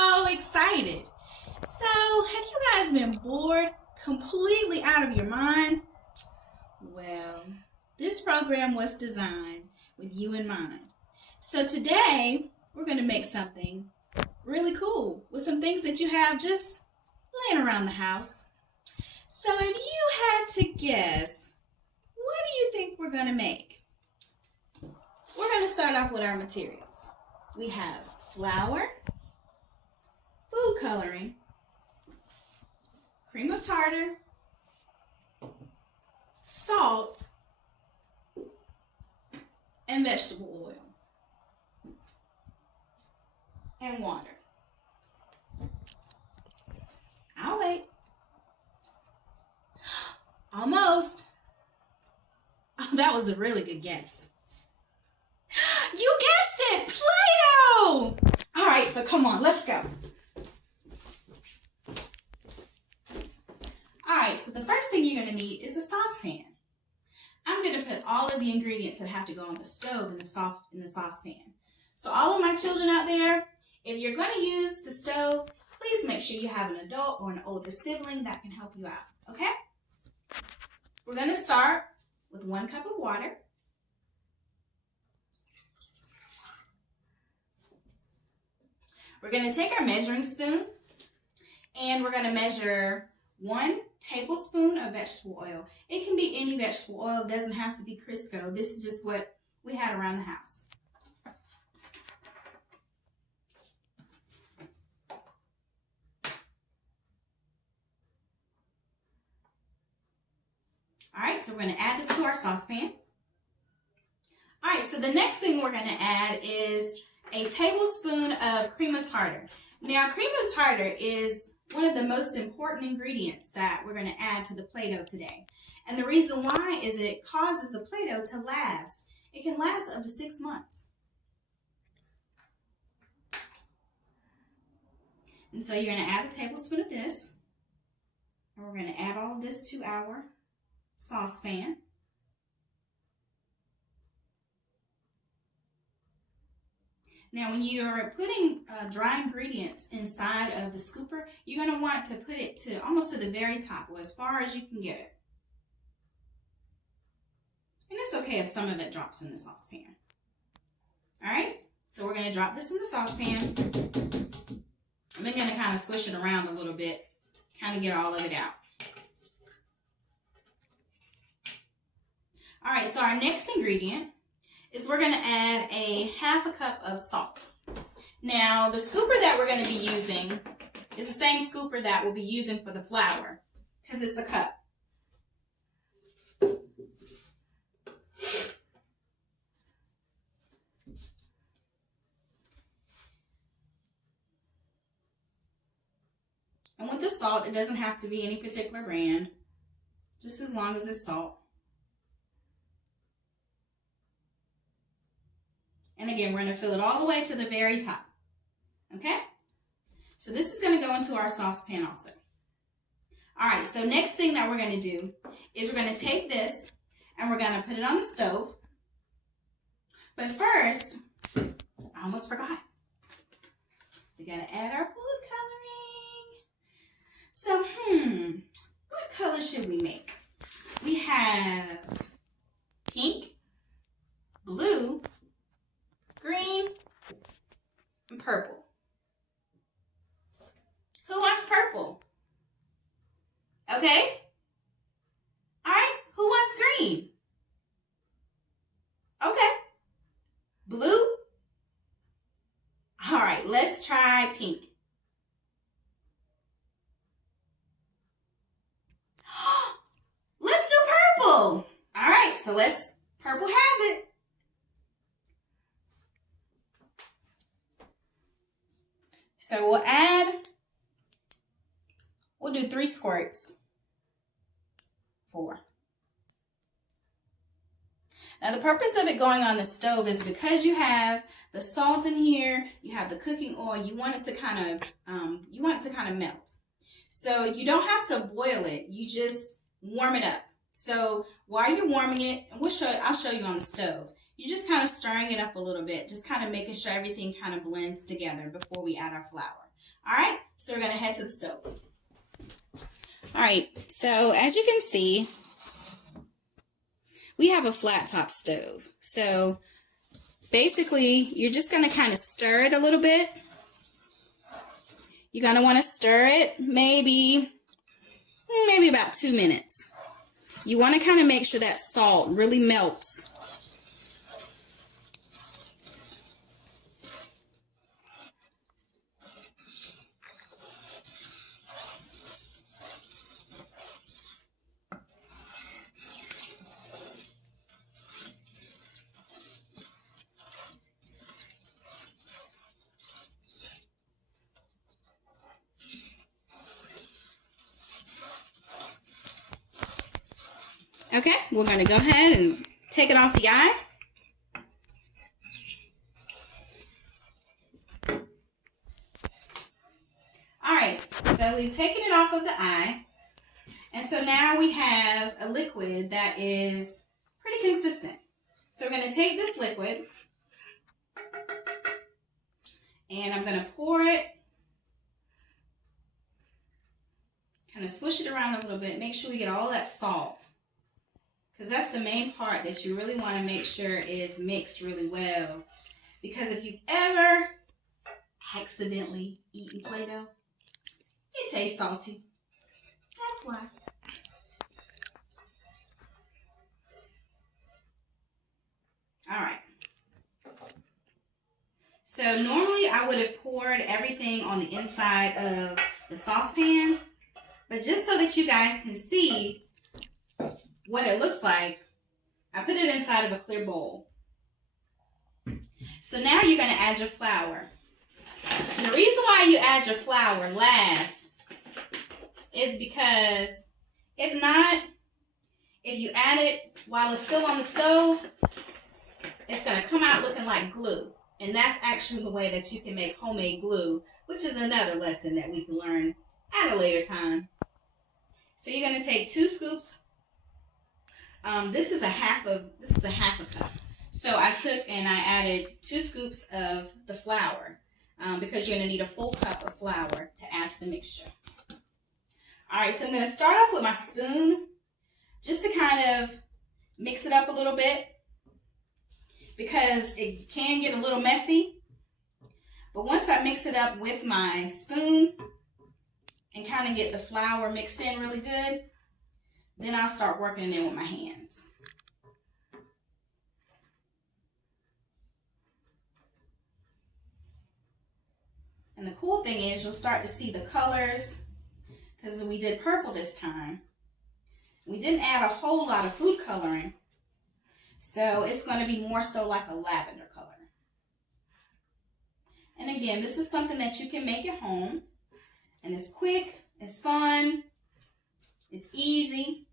so excited. So, have you guys been bored, completely out of your mind? Well, this program was designed with you in mind. So today, we're going to make something really cool with some things that you have just laying around the house. So if you had to guess, what do you think we're going to make? We're going to start off with our materials. We have flour, food coloring, cream of tartar, salt, and vegetable oil, and water. I'll wait. Almost. Oh, that was a really good guess. You guessed it! Play-Doh! All right, so come on, let's go. All right, so the first thing you're going to need is a saucepan. I'm going to put all of the ingredients that have to go on the stove in the saucepan. So all of my children out there, if you're going to use the stove, please make sure you have an adult or an older sibling that can help you out, okay? We're going to start with 1 cup of water. We're going to take our measuring spoon and we're going to measure 1 tablespoon of vegetable oil. It can be any vegetable oil. It doesn't have to be Crisco. This is just what we had around the house. All right, so we're going to add this to our saucepan. All right, so the next thing we're going to add is a tablespoon of cream of tartar. Now, cream of tartar is one of the most important ingredients that we're going to add to the Play-Doh today. And the reason why is it causes the Play-Doh to last. It can last up to 6 months. And so you're going to add a tablespoon of this. And we're going to add all of this to our saucepan. Now, when you're putting dry ingredients inside of the scooper, you're going to want to put it to almost to the very top, or as far as you can get it. And it's okay if some of it drops in the saucepan. All right, so we're going to drop this in the saucepan. I'm going to kind of swish it around a little bit, kind of get all of it out. All right, so our next ingredient is we're going to add a 1/2 cup of salt. Now, the scooper that we're going to be using is the same scooper that we'll be using for the flour, because it's a cup. And with the salt, it doesn't have to be any particular brand, just as long as it's salt. And again, we're going to fill it all the way to the very top. Okay? So this is going to go into our saucepan also. All right, so next thing that we're going to do is we're going to take this and we're going to put it on the stove. But first, I almost forgot. We got to add our food coloring. So, what color should we make? We have pink, blue, green, and purple. Who wants purple? Okay. All right, who wants green? Okay. Blue? All right, let's try pink. Let's do purple. All right, so purple has it. So we'll do 3 squirts. 4. Now the purpose of it going on the stove is because you have the salt in here, you have the cooking oil, you want it to kind of melt. So you don't have to boil it, you just warm it up. So while you're warming it, and I'll show you on the stove, you're just kind of stirring it up a little bit, just kind of making sure everything kind of blends together before we add our flour. All right, so we're going to head to the stove. All right, so as you can see, we have a flat top stove. So basically, you're just going to kind of stir it a little bit. You're going to want to stir it maybe about 2 minutes. You want to kind of make sure that salt really melts. Okay, we're going to go ahead and take it off the eye. All right, so we've taken it off of the eye. And so now we have a liquid that is pretty consistent. So we're going to take this liquid and I'm going to pour it, kind of swish it around a little bit, make sure we get all that salt. Because that's the main part that you really want to make sure is mixed really well. Because if you've ever accidentally eaten Play-Doh, it tastes salty. That's why. All right. So normally I would have poured everything on the inside of the saucepan. But just so that you guys can see what it looks like, I put it inside of a clear bowl. So now you're going to add your flour. And the reason why you add your flour last is because if you add it while it's still on the stove, it's going to come out looking like glue. And that's actually the way that you can make homemade glue, which is another lesson that we can learn at a later time. So you're going to take 2 scoops. This is a half a cup. So I took and I added 2 scoops of the flour because you're going to need a full cup of flour to add to the mixture. All right, so I'm going to start off with my spoon just to kind of mix it up a little bit because it can get a little messy. But once I mix it up with my spoon and kind of get the flour mixed in really good, then I'll start working it in with my hands. And the cool thing is you'll start to see the colors because we did purple this time. We didn't add a whole lot of food coloring, so it's going to be more so like a lavender color. And again, this is something that you can make at home, and it's quick, it's fun, it's easy.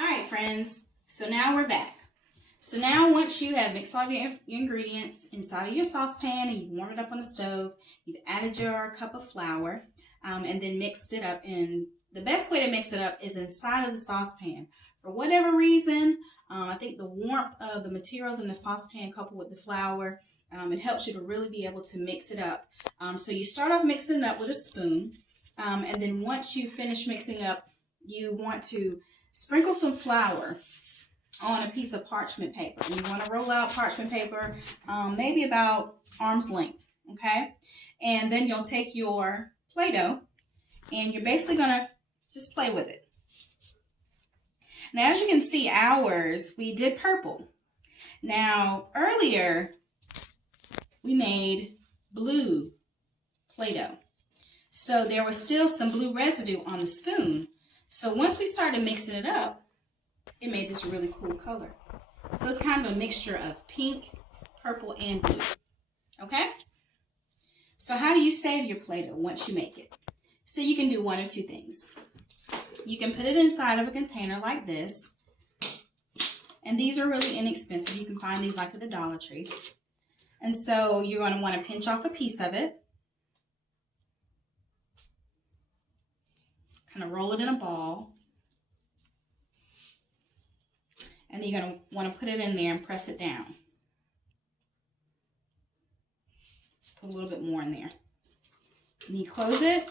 All right, friends, so now we're back. So now once you have mixed all your ingredients inside of your saucepan and you've warmed it up on the stove, you've added your cup of flour and then mixed it up. And the best way to mix it up is inside of the saucepan. For whatever reason, I think the warmth of the materials in the saucepan coupled with the flour, it helps you to really be able to mix it up. So you start off mixing it up with a spoon. And then once you finish mixing it up, you want to sprinkle some flour on a piece of parchment paper. And you want to roll out parchment paper maybe about arm's length, okay? And then you'll take your Play-Doh and you're basically going to just play with it. Now, as you can see, ours, we did purple. Now, earlier, we made blue Play-Doh. So there was still some blue residue on the spoon. So once we started mixing it up, it made this really cool color. So it's kind of a mixture of pink, purple, and blue. Okay? So how do you save your Play-Doh once you make it? So you can do one of two things. You can put it inside of a container like this. And these are really inexpensive. You can find these like at the Dollar Tree. And so you're going to want to pinch off a piece of it. Kind of roll it in a ball. And then you're going to want to put it in there and press it down. Put a little bit more in there. And you close it,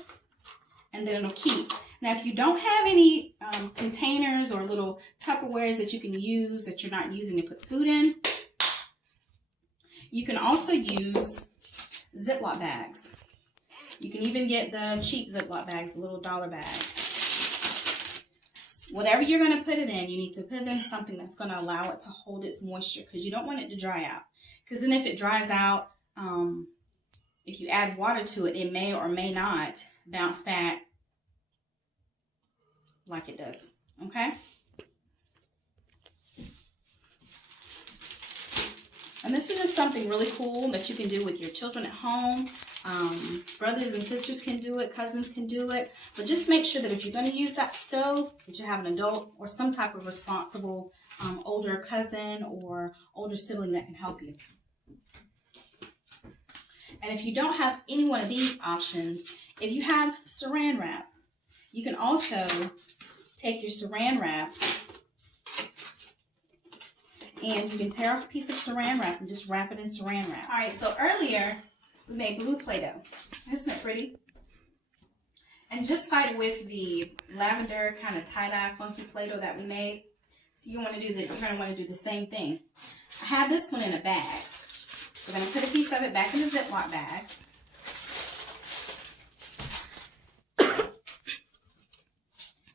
and then it'll keep. Now, if you don't have any containers or little Tupperwares that you can use that you're not using to put food in, you can also use Ziploc bags. You can even get the cheap Ziploc bags, the little dollar bags. Whatever you're going to put it in, you need to put it in something that's going to allow it to hold its moisture, because you don't want it to dry out. Because then if it dries out, if you add water to it, it may or may not bounce back like it does, okay? And this is just something really cool that you can do with your children at home. Brothers and sisters can do it, cousins can do it. But just make sure that if you're going to use that stove, that you have an adult or some type of responsible older cousin or older sibling that can help you. And if you don't have any one of these options, if you have saran wrap, you can also take your saran wrap and you can tear off a piece of saran wrap and just wrap it in saran wrap. All right, so earlier we made blue Play-Doh. Isn't it pretty? And just like with the lavender kind of tie-dye funky Play-Doh that we made, so you're going to want to do the same thing. I have this one in a bag. So we're going to put a piece of it back in the Ziploc bag.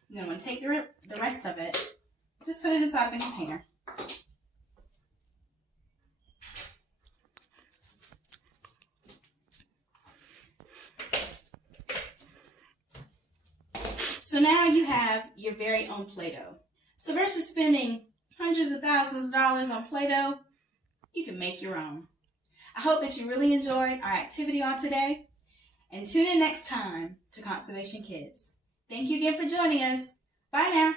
And then I'm going to take the rest of it, just put it inside of a container. So now you have your very own Play-Doh. So versus spending hundreds of thousands of dollars on Play-Doh, you can make your own. I hope that you really enjoyed our activity on today, and tune in next time to Conservation Kids. Thank you again for joining us. Bye now.